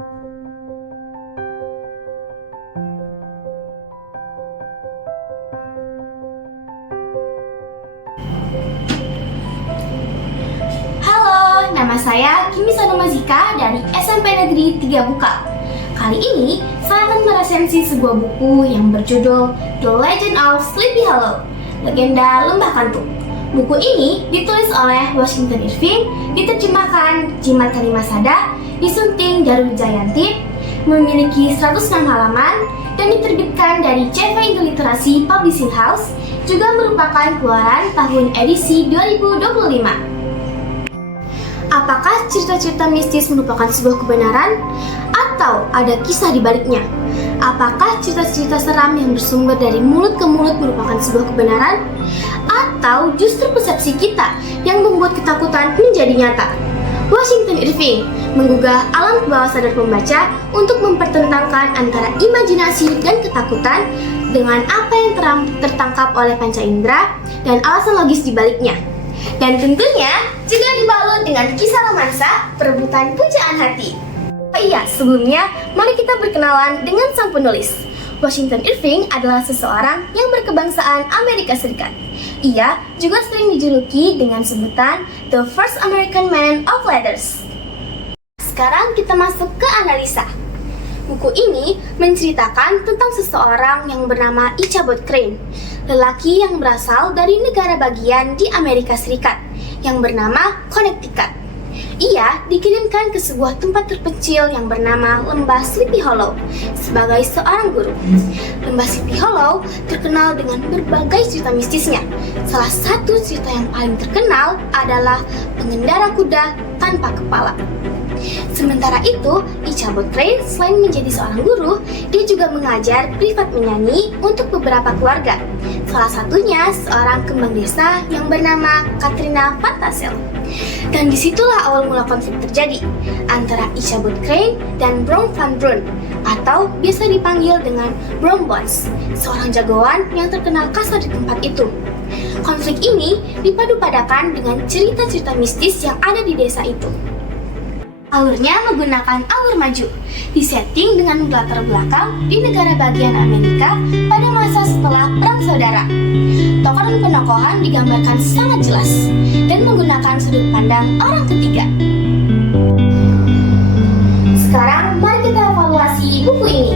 Halo, nama saya Kimi Sanomazika dari SMP Negeri 3 Bukal. Kali ini, saya akan meresensi sebuah buku yang berjudul The Legend of Sleepy Hollow, Legenda Lembah Kantuk. Buku ini ditulis oleh Washington Irving, diterjemahkan Jimat Kalimasada, disunting Daru Wijayanti, memiliki 106 halaman, dan diterbitkan dari CV Indo Literasi Publishing House, juga merupakan keluaran tahun edisi 2025. Apakah cerita-cerita mistis merupakan sebuah kebenaran? Atau ada kisah di baliknya? Apakah cerita-cerita seram yang bersumber dari mulut ke mulut merupakan sebuah kebenaran? Atau justru persepsi kita yang membuat ketakutan menjadi nyata? Washington Irving menggugah alam bawah sadar pembaca untuk mempertentangkan antara imajinasi dan ketakutan dengan apa yang tertangkap oleh panca indera dan alasan logis di baliknya. Dan tentunya juga dibalut dengan kisah romansa perebutan pujaan hati. Oh iya, sebelumnya mari kita berkenalan dengan sang penulis. Washington Irving adalah seseorang yang berkebangsaan Amerika Serikat. Ia juga sering dijuluki dengan sebutan The First American Man of Letters. Sekarang kita masuk ke analisa. Buku ini menceritakan tentang seseorang yang bernama Ichabod Crane, lelaki yang berasal dari negara bagian di Amerika Serikat yang bernama Connecticut. Ia dikirimkan ke sebuah tempat terpencil yang bernama Lembah Sleepy Hollow sebagai seorang guru. Lembah Sleepy Hollow terkenal dengan berbagai cerita mistisnya. Salah satu cerita yang paling terkenal adalah pengendara kuda tanpa kepala. Sementara itu, Ichabod Crane selain menjadi seorang guru, dia juga mengajar privat menyanyi untuk beberapa keluarga. Salah satunya seorang kembang desa yang bernama Katrina Van Tassel. Dan disitulah awal mula konflik terjadi antara Ichabod Crane dan Brom Van Brun, atau biasa dipanggil dengan Brom Bones, seorang jagoan yang terkenal kasar di tempat itu. Konflik ini dipadu-padakan dengan cerita-cerita mistis yang ada di desa itu. Alurnya menggunakan alur maju, disetting dengan latar belakang di negara bagian Amerika pada masa setelah Perang Saudara. Tokoh dan penokohan digambarkan sangat jelas dan menggunakan sudut pandang orang ketiga. Sekarang mari kita evaluasi buku ini.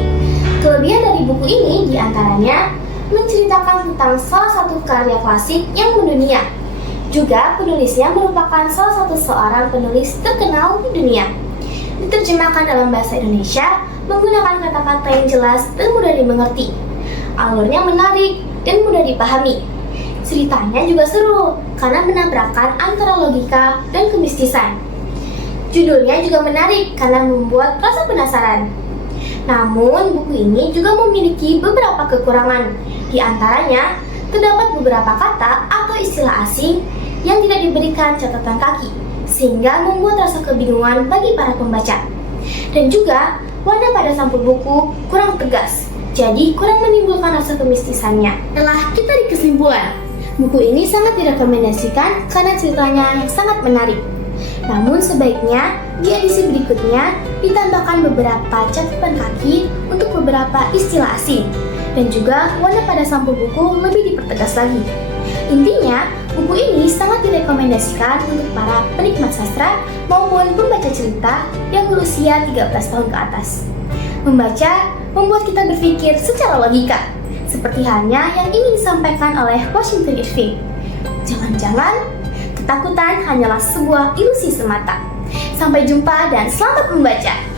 Kelebihan dari buku ini diantaranya menceritakan tentang salah satu karya klasik yang mendunia. Juga penulisnya merupakan salah satu seorang penulis terkenal di dunia. Diterjemahkan dalam bahasa Indonesia menggunakan kata-kata yang jelas dan mudah dimengerti. Alurnya menarik dan mudah dipahami. Ceritanya juga seru karena menabrakkan antara logika dan kemistisan. Judulnya juga menarik karena membuat rasa penasaran. Namun buku ini juga memiliki beberapa kekurangan. Di antaranya terdapat beberapa kata atau istilah asing yang tidak diberikan catatan kaki, sehingga membuat rasa kebingungan bagi para pembaca. Dan juga, warna pada sampul buku kurang tegas, jadi kurang menimbulkan rasa kemistisannya. Setelah kita di kesimpulan, buku ini sangat direkomendasikan karena ceritanya yang sangat menarik. Namun sebaiknya, di edisi berikutnya ditambahkan beberapa catatan kaki untuk beberapa istilah asing. Dan juga warna pada sampul buku lebih dipertegas lagi. Intinya, buku ini sangat direkomendasikan untuk para penikmat sastra maupun pembaca cerita yang berusia 13 tahun ke atas. Membaca membuat kita berpikir secara logika, seperti halnya yang ingin disampaikan oleh Washington Irving. Jangan-jangan ketakutan hanyalah sebuah ilusi semata. Sampai jumpa dan selamat membaca!